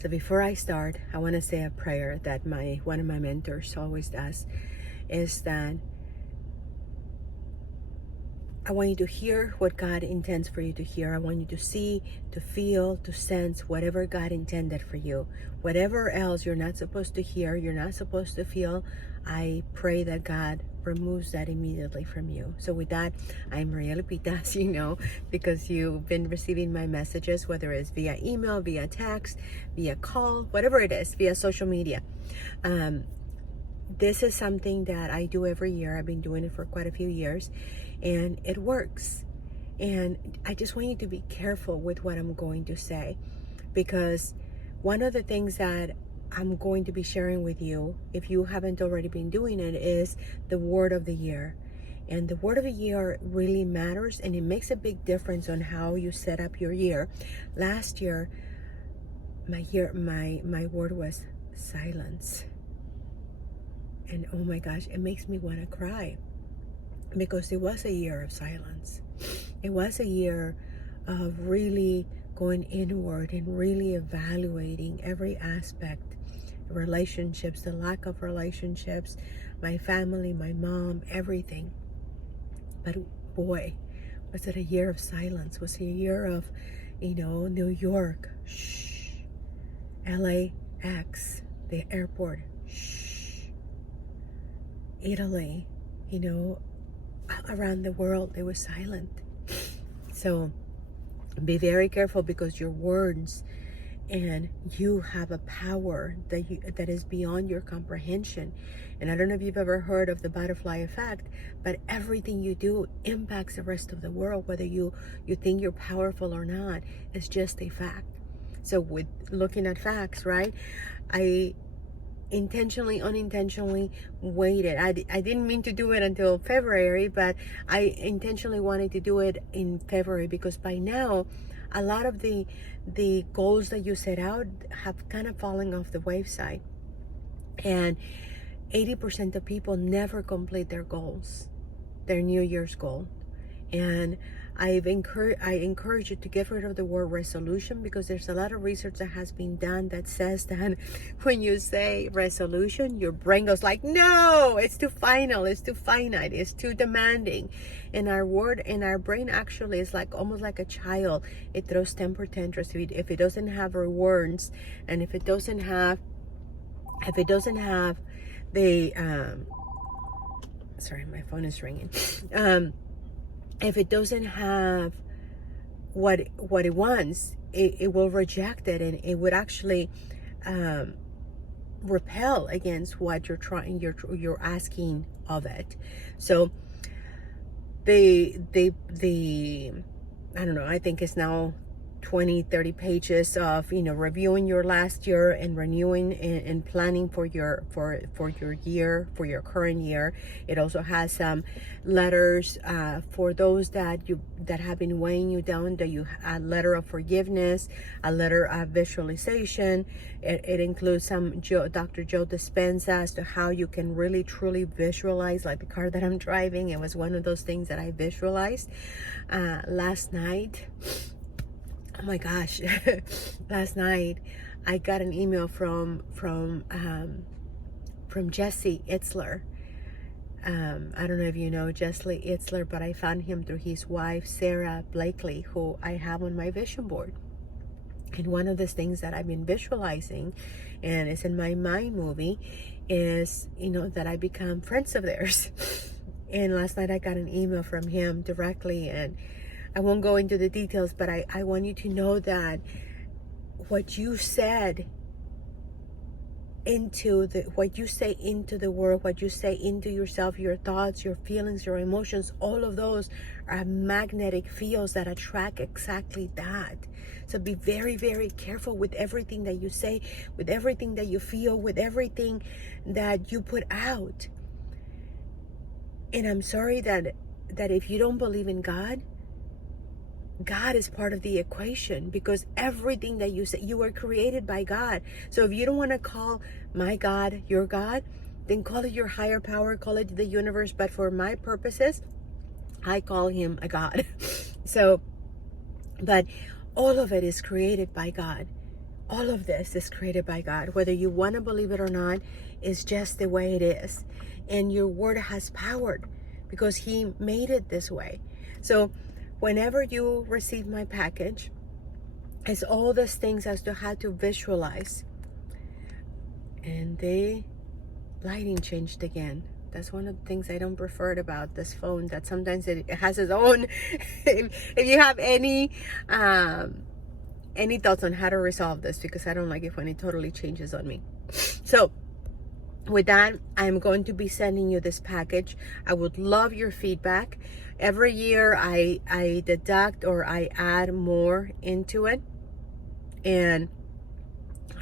So before I start, I want to say a prayer that one of my mentors always does, is that I want you to hear what God intends for you to hear. I want you to see, to feel, to sense whatever God intended for you. Whatever else you're not supposed to hear, you're not supposed to feel, I pray that God removes that immediately from you. So with that, I'm Maria Lupita, as you know, because you've been receiving my messages, whether it's via email, via text, via call, whatever it is, via social media. This is something that I do every year. I've been doing it for quite a few years, and it works. And I just want you to be careful with what I'm going to say, because one of the things that I'm going to be sharing with you, if you haven't already been doing it, is the word of the year. And the word of the year really matters, and it makes a big difference on how you set up your year. Last year, my word was silence. And oh my gosh, it makes me want to cry, because it was a year of silence. It was a year of really going inward and really evaluating every aspect, relationships, the lack of relationships, my family, my mom, everything. But boy, was it a year of silence. Was it a year of, New York, shh, LAX, the airport, shh, Italy, around the world, it was silent. So be very careful, because your words, and you have a power that is beyond your comprehension. And I don't know if you've ever heard of the butterfly effect, but everything you do impacts the rest of the world, whether you think you're powerful or not. It's just a fact. So with looking at facts, right, I unintentionally waited. I didn't mean to do it until February, but I intentionally wanted to do it in February, because by now a lot of the goals that you set out have kind of fallen off the wayside, and 80% of people never complete their goals, their New Year's goal. And I encourage you to get rid of the word resolution, because there's a lot of research that has been done that says that when you say resolution, your brain goes like, no, it's too final, it's too finite, it's too demanding. And our brain actually is like almost like a child. It throws temper tantrums if it doesn't have rewards, and if it doesn't have the sorry, my phone is ringing. If it doesn't have what it wants, it will reject it, and it would actually repel against what you're asking of it. So the I don't know, I think it's now 20-30 pages of reviewing your last year and renewing and planning for your year, for your current year. It also has some letters for those that have been weighing you down, that you a letter of forgiveness, a letter of visualization. It includes some Dr. Joe Dispenza as to how you can really truly visualize, like the car that I'm driving. It was one of those things that I visualized last night. Oh my gosh. Last night I got an email from Jesse Itzler. I don't know if you know Jesse Itzler, but I found him through his wife, Sarah Blakely, who I have on my vision board. And one of the things that I've been visualizing, and it's in my mind movie, is, that I become friends of theirs. And last night I got an email from him directly, and I won't go into the details, but I want you to know that what you said what you say into the world, what you say into yourself, your thoughts, your feelings, your emotions, all of those are magnetic fields that attract exactly that. So be very, very careful with everything that you say, with everything that you feel, with everything that you put out. And I'm sorry that if you don't believe in God is part of the equation, because everything that you say, you were created by God. So if you don't want to call my God your God, then call it your higher power, call it the universe. But for my purposes, I call him a God. So, but all of it is created by God. all of this is created by God. Whether you want to believe it or not, it's just the way it is. And your word has power because He made it this way. So whenever you receive my package, it's all these things as to how to visualize. And the lighting changed again. That's one of the things I don't prefer about this phone, that sometimes it has its own. If you have any thoughts on how to resolve this, because I don't like it when it totally changes on me. So with that, I'm going to be sending you this package. I would love your feedback. Every year I deduct or I add more into it, and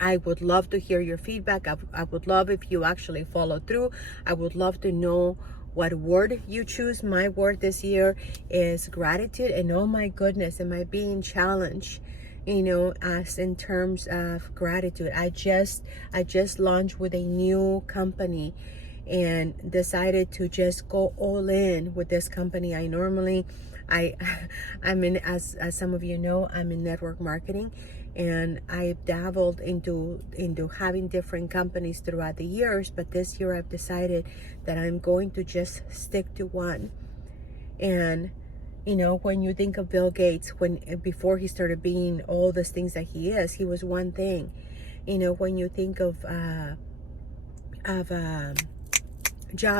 I would love to hear your feedback. I would love if you actually follow through. I would love to know what word you choose. My word this year is gratitude. And oh my goodness, am I being challenged, as in terms of gratitude. I just launched with a new company and decided to just go all in with this company. I'm in, as some of you know, I'm in network marketing, and I've dabbled into having different companies throughout the years, but this year I've decided that I'm going to just stick to one. And when you think of Bill Gates, before he started being all these things that he is, he was one thing. When you think of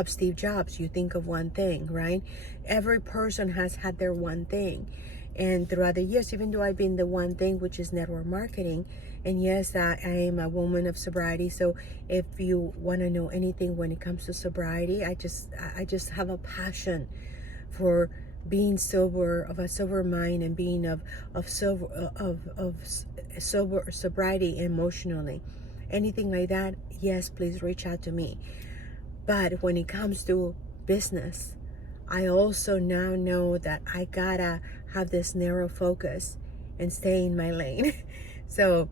Steve Jobs, you think of one thing, right? Every person has had their one thing. And throughout the years, even though I've been the one thing, which is network marketing, and yes, I am a woman of sobriety. So if you want to know anything when it comes to sobriety, I just have a passion for being sober, of a sober mind, and being of sobriety emotionally. Anything like that, yes, please reach out to me. But when it comes to business, I also now know that I gotta have this narrow focus and stay in my lane. So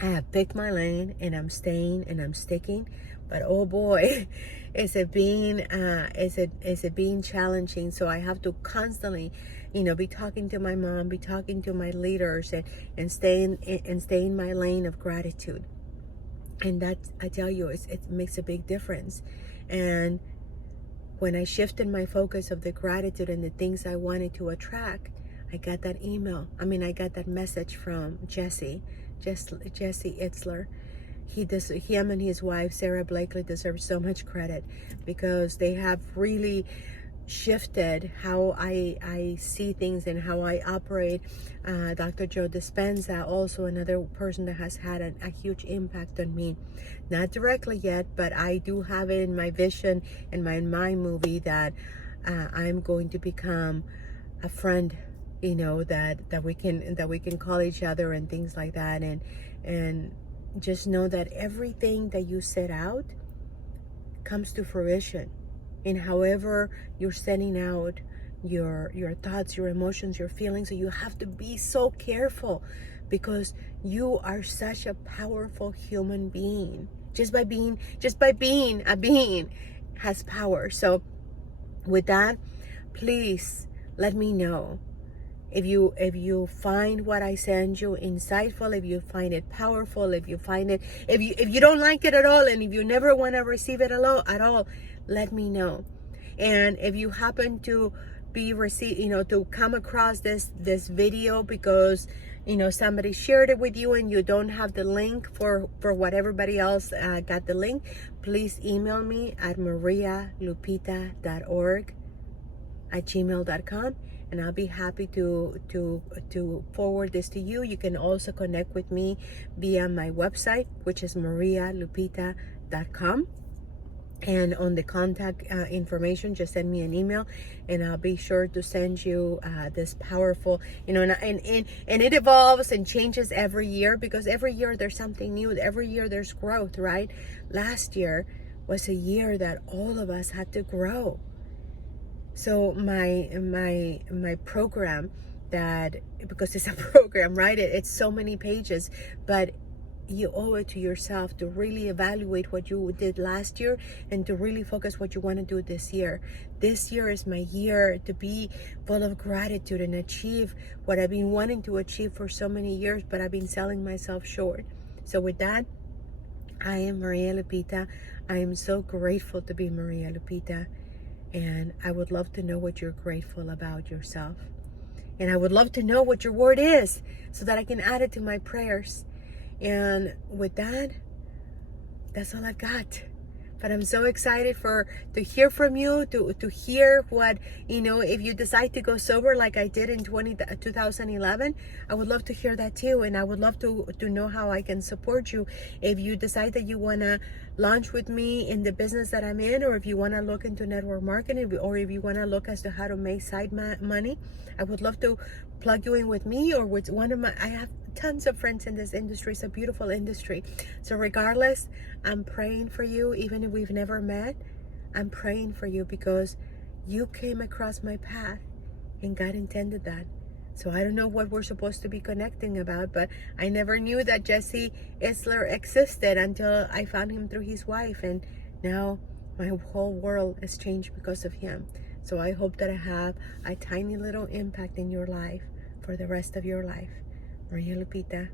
I have picked my lane, and I'm staying and I'm sticking. But oh boy, is it being challenging. So I have to constantly, be talking to my mom, be talking to my leaders, and stay in my lane of gratitude. And that, I tell you, it makes a big difference. And when I shifted my focus of the gratitude and the things I wanted to attract, I got that message from Jesse Itzler. Him and his wife, Sarah Blakely, deserve so much credit, because they have really shifted how I see things and how I operate. Dr. Joe Dispenza, also another person that has had a huge impact on me. Not directly yet, but I do have it in my vision and my movie that I'm going to become a friend, that we can call each other and things like that, and just know that everything that you set out comes to fruition. And however you're sending out your thoughts, your emotions, your feelings, so you have to be so careful, because you are such a powerful human being. Just by being a being has power. So with that, please let me know if you find what I send you insightful, if you find it powerful, if you don't like it at all, and if you never want to receive it at all, let me know. And if you happen to to come across this video because somebody shared it with you and you don't have the link for what everybody else got the link, please email me at marialupita.org@gmail.com, and I'll be happy to forward this to you. You can also connect with me via my website, which is marialupita.com. And on the contact information, just send me an email, and I'll be sure to send you this powerful, and it evolves and changes every year, because every year there's something new. Every year there's growth, right? Last year was a year that all of us had to grow. So my program, that, because it's a program, right? It's so many pages, but you owe it to yourself to really evaluate what you did last year and to really focus what you want to do this year. This year is my year to be full of gratitude and achieve what I've been wanting to achieve for so many years, but I've been selling myself short. So with that, I am Maria Lupita. I am so grateful to be Maria Lupita. And I would love to know what you're grateful about yourself. And I would love to know what your word is so that I can add it to my prayers. And with that, that's all I've got. But I'm so excited to hear from you, to hear what, if you decide to go sober like I did in 2011, I would love to hear that too. And I would love to know how I can support you. If you decide that you want to launch with me in the business that I'm in, or if you want to look into network marketing, or if you want to look as to how to make side money, I would love to plug you in with me or with I have tons of friends in this industry. It's a beautiful industry. So regardless, I'm praying for you. Even if we've never met, I'm praying for you because you came across my path and God intended that. So I don't know what we're supposed to be connecting about, but I never knew that Jesse Isler existed until I found him through his wife. And now my whole world has changed because of him. So I hope that I have a tiny little impact in your life for the rest of your life. Maria Lupita,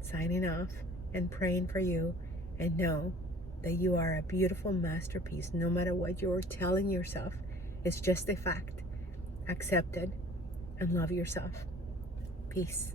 signing off and praying for you, and know that you are a beautiful masterpiece. No matter what you're telling yourself, it's just a fact. Accept it and love yourself. Peace.